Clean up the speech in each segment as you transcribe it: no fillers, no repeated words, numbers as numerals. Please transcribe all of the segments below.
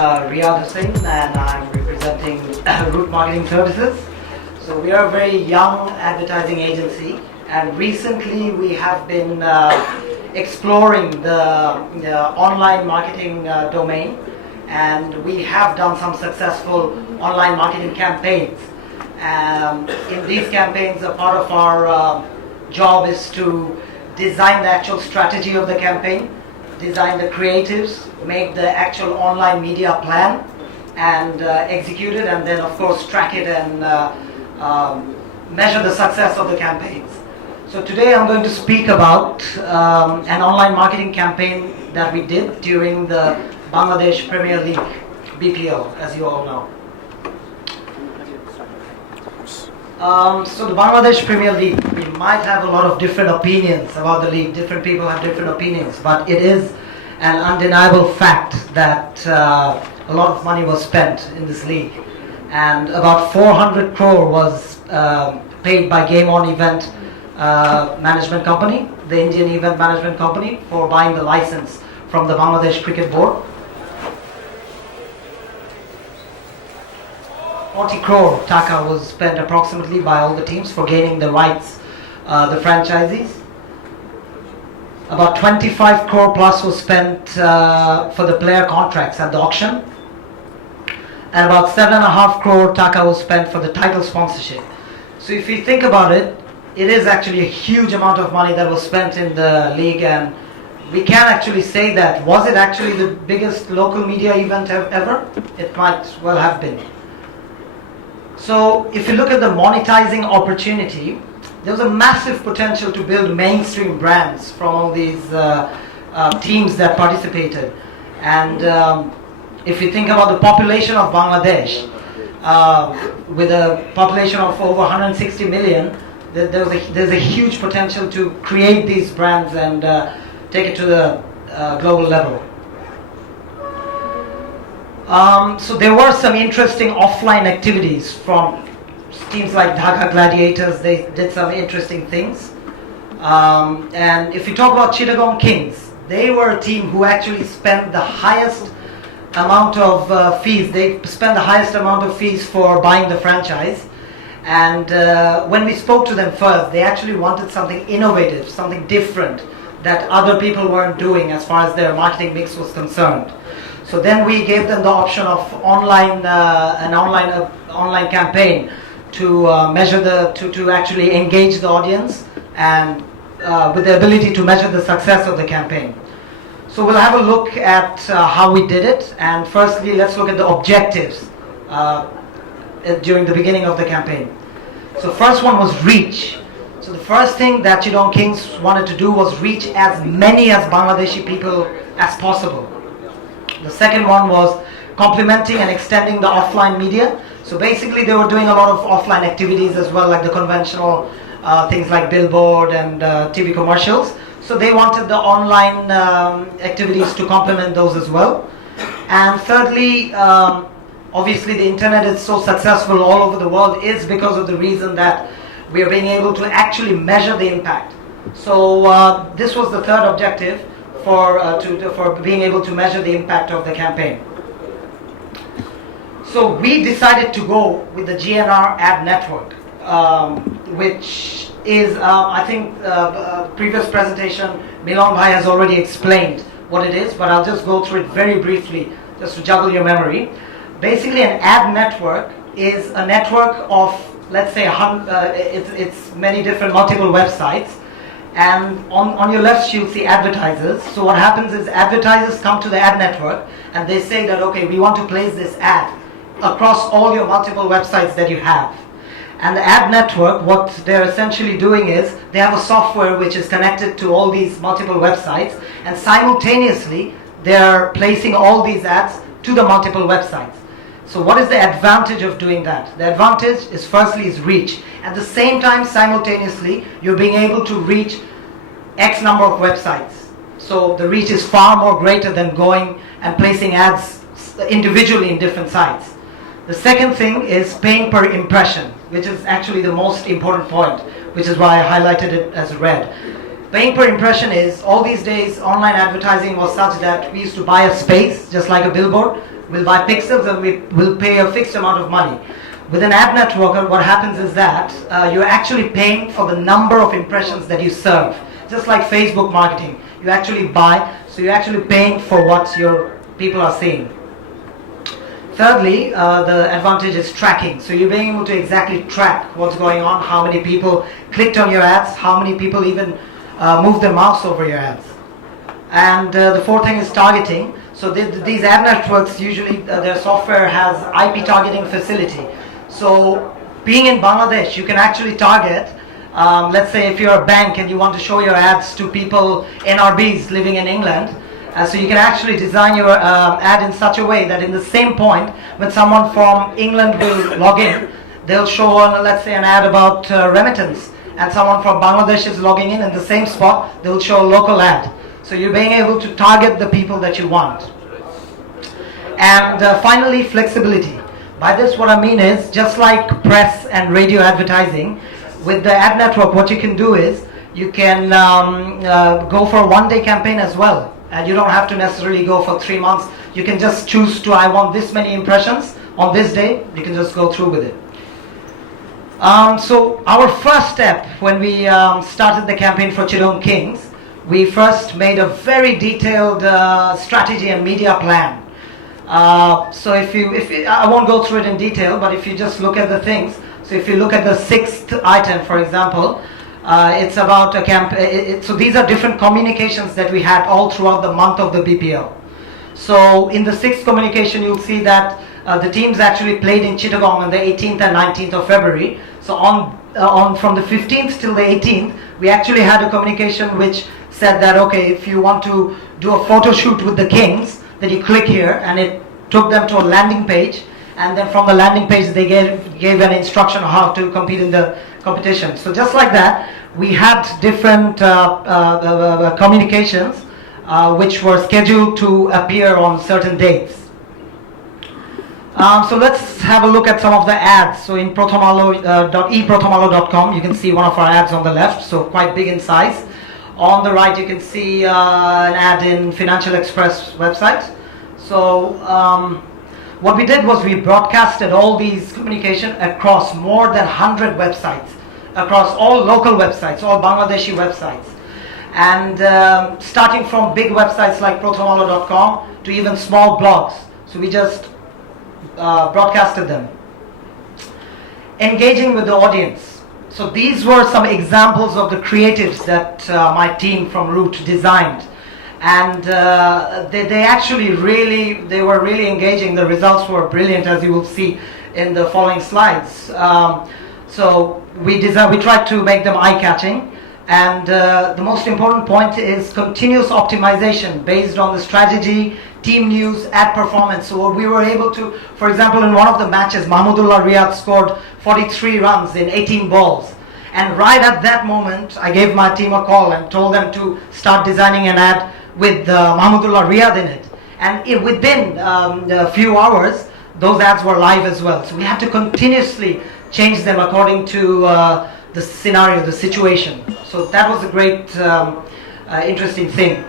Riyad Husain and I'm representing Route Marketing Services. So we are a very young advertising agency, and recently we have been exploring the online marketing domain, and we have done some successful online marketing campaigns. In these campaigns, a part of our job is to design the actual strategy of the campaign, design the creatives, make the actual online media plan, and execute it, and then of course track it and measure the success of the campaigns. So today I'm going to speak about an online marketing campaign that we did during the Bangladesh Premier League, BPL, as you all know. So the Bangladesh Premier League, we might have a lot of different opinions about the league. Different people have different opinions, but it is an undeniable fact that a lot of money was spent in this league, and about 400 crore was paid by Game On Event Management Company, the Indian event management company, for buying the license from the Bangladesh Cricket Board. 40 crore taka was spent approximately by all the teams for gaining the rights, the franchisees. About 25 crore plus was spent for the player contracts at the auction, and about 7.5 crore taka was spent for the title sponsorship. So if you think about it, it is actually a huge amount of money that was spent in the league, and we can actually say that, was it actually the biggest local media event ever? It might well have been. So if you look at the monetizing opportunity, there was a massive potential to build mainstream brands from all these teams that participated. And if you think about the population of Bangladesh, with a population of over 160 million, there's a huge potential to create these brands and take it to the global level. So there were some interesting offline activities from teams like Dhaka Gladiators. They did some interesting things. And if you talk about Chittagong Kings, they were a team who actually spent the highest amount of fees. They spent the highest amount of fees for buying the franchise. And when we spoke to them first, they actually wanted something innovative, something different that other people weren't doing as far as their marketing mix was concerned. So then we gave them the option of an online campaign to measure to actually engage the audience, and with the ability to measure the success of the campaign. So we'll have a look at how we did it, and firstly let's look at the objectives during the beginning of the campaign. So first one was reach. So the first thing that Chittagong Kings wanted to do was reach as many as Bangladeshi people as possible. The second one was complementing and extending the offline media. So basically they were doing a lot of offline activities as well, like the conventional things like billboard and TV commercials. So they wanted the online activities to complement those as well. And thirdly, obviously the internet is so successful all over the world is because of the reason that we are being able to actually measure the impact. So this was the third objective for being able to measure the impact of the campaign. So we decided to go with the GNR ad network, which is, I think, previous presentation, Milan Bhai has already explained what it is, but I'll just go through it very briefly, just to juggle your memory. Basically, an ad network is a network of, let's say, it's many different multiple websites. And on your left you'll see advertisers. So what happens is advertisers come to the ad network and they say that, okay, we want to place this ad across all your multiple websites that you have. And the ad network, what they're essentially doing is they have a software which is connected to all these multiple websites, and simultaneously they're placing all these ads to the multiple websites. So what is the advantage of doing that? The advantage is firstly is reach. At the same time, simultaneously, you're being able to reach X number of websites. So the reach is far more greater than going and placing ads individually in different sites. The second thing is paying per impression, which is actually the most important point, which is why I highlighted it as red. Paying per impression is, all these days online advertising was such that we used to buy a space, just like a billboard. will buy pixels and we will pay a fixed amount of money. With an ad network, what happens is that you're actually paying for the number of impressions that you serve. Just like Facebook marketing, you actually buy, so you're actually paying for what your people are seeing. Thirdly, the advantage is tracking. So you're being able to exactly track what's going on, how many people clicked on your ads, how many people even moved their mouse over your ads. And the fourth thing is targeting. So these ad networks, usually their software has IP targeting facility. So being in Bangladesh, you can actually target, let's say if you're a bank and you want to show your ads to people, NRBs living in England, so you can actually design your ad in such a way that in the same point, when someone from England will log in, they'll show, let's say, an ad about remittance, and someone from Bangladesh is logging in the same spot, they'll show a local ad. So you're being able to target the people that you want. And finally, flexibility. By this, what I mean is, just like press and radio advertising, with the ad network, what you can do is, you can go for a one-day campaign as well. And you don't have to necessarily go for 3 months. You can just choose to, I want this many impressions on this day. You can just go through with it. So our first step when we started the campaign for Chittagong Kings, we first made a very detailed strategy and media plan. So if you, I won't go through it in detail, but if you just look at the things, so if you look at the sixth item, for example, it's about a so these are different communications that we had all throughout the month of the BPL. So in the sixth communication, you'll see that the teams actually played in Chittagong on the 18th and 19th of February. So from the 15th till the 18th, we actually had a communication which said that, okay, if you want to do a photo shoot with the Kings, then you click here, and it took them to a landing page, and then from the landing page they gave an instruction on how to compete in the competition. So just like that, we had different communications which were scheduled to appear on certain dates. So let's have a look at some of the ads. So in eprothomalo.com, you can see one of our ads on the left, so quite big in size. On the right, you can see an ad in Financial Express website. So what we did was we broadcasted all these communication across more than 100 websites, across all local websites, all Bangladeshi websites. And starting from big websites like prothomalo.com to even small blogs. So we just broadcasted them. Engaging with the audience. So these were some examples of the creatives that my team from Root designed. And they actually they were really engaging. The results were brilliant, as you will see in the following slides. So we tried to make them eye-catching. And the most important point is continuous optimization based on the strategy, team news, ad performance. So we were able to, for example, in one of the matches, Mahmudullah Riyad scored 43 runs in 18 balls. And right at that moment, I gave my team a call and told them to start designing an ad with Mahmudullah Riyad in it. And within a few hours, those ads were live as well. So we had to continuously change them according to the scenario, the situation. So that was a great, interesting thing.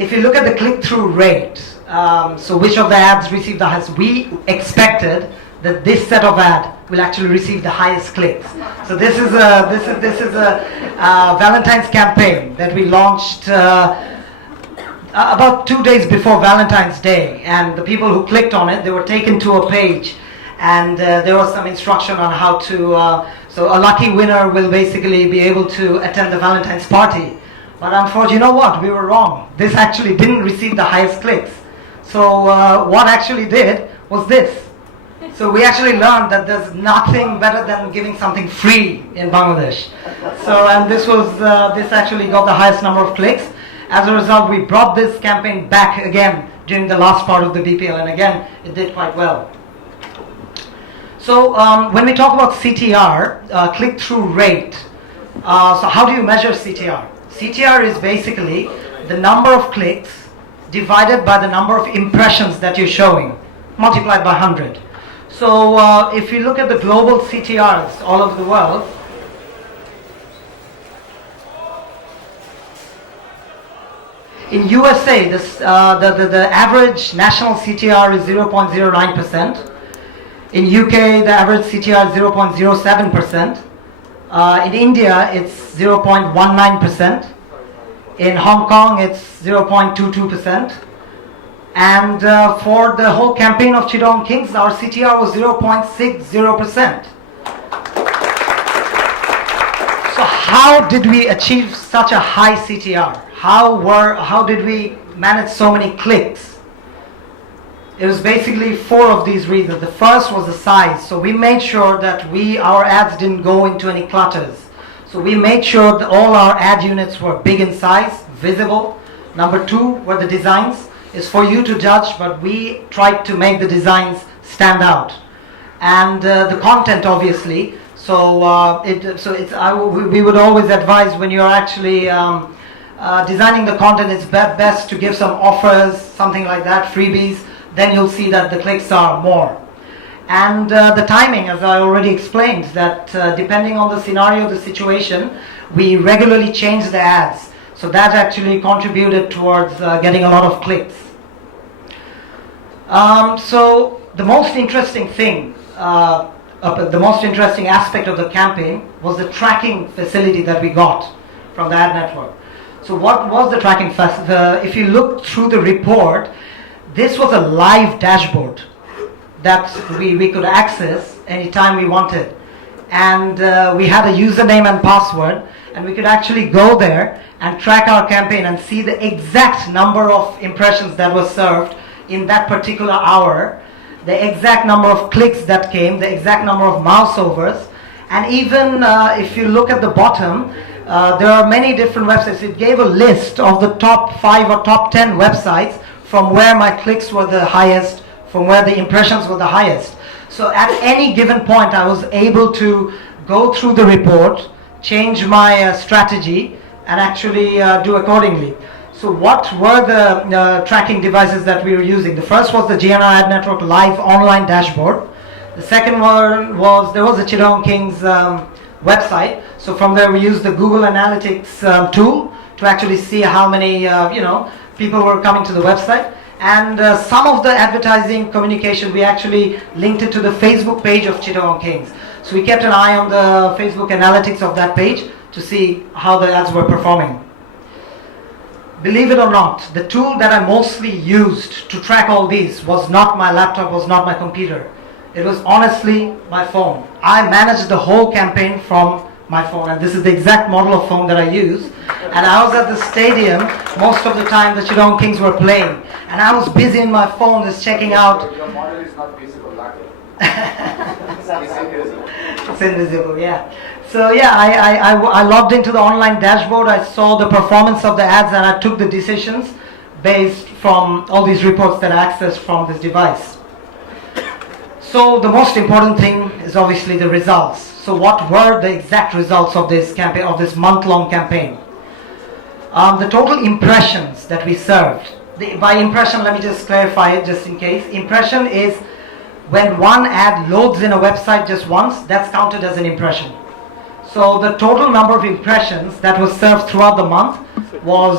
If you look at the click-through rate, so which of the ads received the highest, we expected that this set of ad will actually receive the highest clicks. So this is a Valentine's campaign that we launched about 2 days before Valentine's Day, and the people who clicked on it, they were taken to a page, and there was some instruction on how to. So a lucky winner will basically be able to attend the Valentine's party. But unfortunately, you know what? We were wrong. This actually didn't receive the highest clicks. So what actually did was this. So we actually learned that there's nothing better than giving something free in Bangladesh. So, and this actually got the highest number of clicks. As a result, we brought this campaign back again during the last part of the BPL, and again, it did quite well. So when we talk about CTR, click-through rate, so how do you measure CTR? CTR is basically the number of clicks divided by the number of impressions that you're showing, multiplied by 100. So if you look at the global CTRs all over the world, In USA, the average national CTR is 0.09%. In UK, the average CTR is 0.07%. In India, it's 0.19%. In Hong Kong, it's 0.22%. And for the whole campaign of Chittagong Kings, our CTR was 0.60%. So how did we achieve such a high CTR? How did we manage so many clicks? It was basically 4 of these reasons. The first was the size. So we made sure that our ads didn't go into any clutters. So we made sure that all our ad units were big in size, visible. Number 2 were the designs. It's for you to judge, but we tried to make the designs stand out. And the content, obviously. So we would always advise, when you're actually designing the content, it's best to give some offers, something like that, freebies. Then you'll see that the clicks are more. And the timing, as I already explained, that depending on the scenario, the situation, we regularly change the ads. So that actually contributed towards getting a lot of clicks. So the most interesting thing, the most interesting aspect of the campaign was the tracking facility that we got from the ad network. So what was the tracking facility? If you look through the report, this was a live dashboard that we could access anytime we wanted. And we had a username and password, and we could actually go there and track our campaign and see the exact number of impressions that was served in that particular hour, the exact number of clicks that came, the exact number of mouse overs. And even if you look at the bottom, there are many different websites. It gave a list of the top 5 or top 10 websites from where my clicks were the highest, from where the impressions were the highest. So at any given point, I was able to go through the report, change my strategy, and actually do accordingly. So what were the tracking devices that we were using? The first was the GNR Ad Network Live Online Dashboard. The second one was, there was a Chittagong Kings website. So from there we used the Google Analytics tool to actually see how many people were coming to the website. And some of the advertising communication, we actually linked it to the Facebook page of Chittagong Kings. So we kept an eye on the Facebook analytics of that page to see how the ads were performing. Believe it or not, the tool that I mostly used to track all these was not my laptop, was not my computer. It was honestly my phone. I managed the whole campaign from my phone, and this is the exact model of phone that I use. And I was at the stadium most of the time the Chittagong Kings were playing, and I was busy in my phone just checking out. Your model is not visible, luckily. It's invisible, yeah. So yeah, I logged into the online dashboard. I saw the performance of the ads, and I took the decisions based from all these reports that I accessed from this device. So the most important thing is obviously the results. So what were the exact results of this campaign, of this month-long campaign? The total impressions that we served. By impression, let me just clarify it just in case. Impression is when one ad loads in a website just once, that's counted as an impression. So the total number of impressions that was served throughout the month was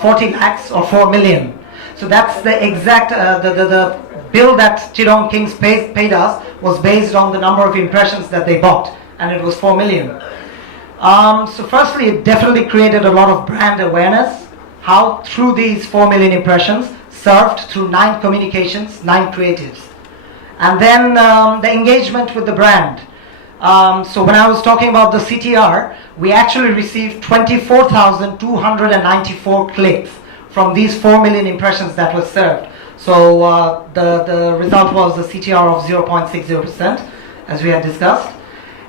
40 lakhs or 4 million. So that's the exact, the bill that Chittagong Kings paid us was based on the number of impressions that they bought, and it was 4 million. So firstly, it definitely created a lot of brand awareness. How? Through these 4 million impressions served through 9 communications, 9 creatives. And then the engagement with the brand. So when I was talking about the CTR, we actually received 24,294 clicks from these 4 million impressions that were served. So the result was a CTR of 0.60%, as we had discussed.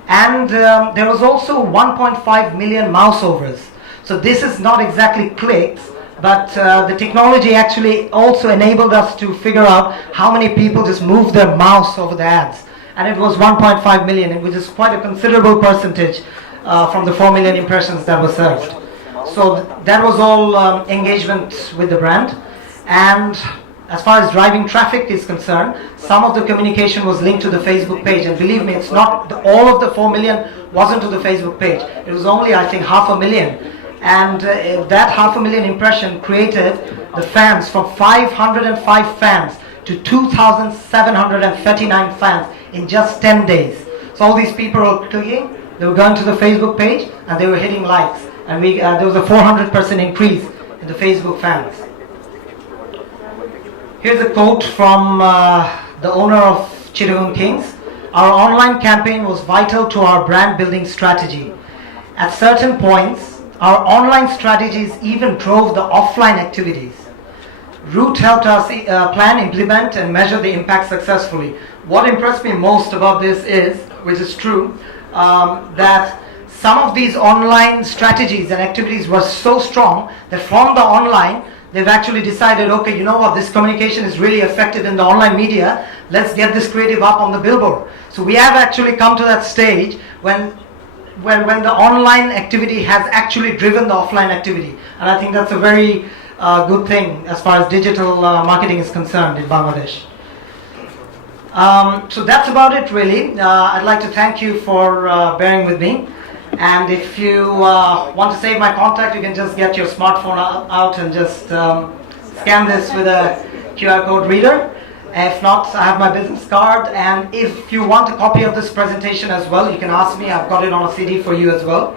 And there was also 1.5 million mouse overs. So this is not exactly clicks, but the technology actually also enabled us to figure out how many people just moved their mouse over the ads. And it was 1.5 million, which is quite a considerable percentage from the 4 million impressions that were served. So that was all engagement with the brand. And as far as driving traffic is concerned, some of the communication was linked to the Facebook page. And believe me, it's not all of the 4 million wasn't to the Facebook page. It was only, I think, 500,000. And that 500,000 impression created the fans from 505 fans to 2,739 fans in just 10 days. So all these people were clicking, they were going to the Facebook page and they were hitting likes. And there was a 400% increase in the Facebook fans. Here's a quote from the owner of Chittagong Kings. Our online campaign was vital to our brand building strategy. At certain points, our online strategies even drove the offline activities. Root helped us plan, implement, and measure the impact successfully. What impressed me most about this is, which is true, that some of these online strategies and activities were so strong that from the online, they've actually decided, okay, you know what, this communication is really effective in the online media, let's get this creative up on the billboard. So we have actually come to that stage when the online activity has actually driven the offline activity. And I think that's a very good thing as far as digital marketing is concerned in Bangladesh. So that's about it really. I'd like to thank you for bearing with me. And if you want to save my contact, you can just get your smartphone out and just scan this with a QR code reader. If not, I have my business card, and if you want a copy of this presentation as well, you can ask me. I've got it on a CD for you as well.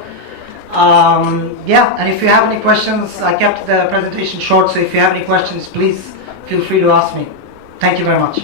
Yeah, and if you have any questions, I kept the presentation short, so if you have any questions, please feel free to ask me. Thank you very much.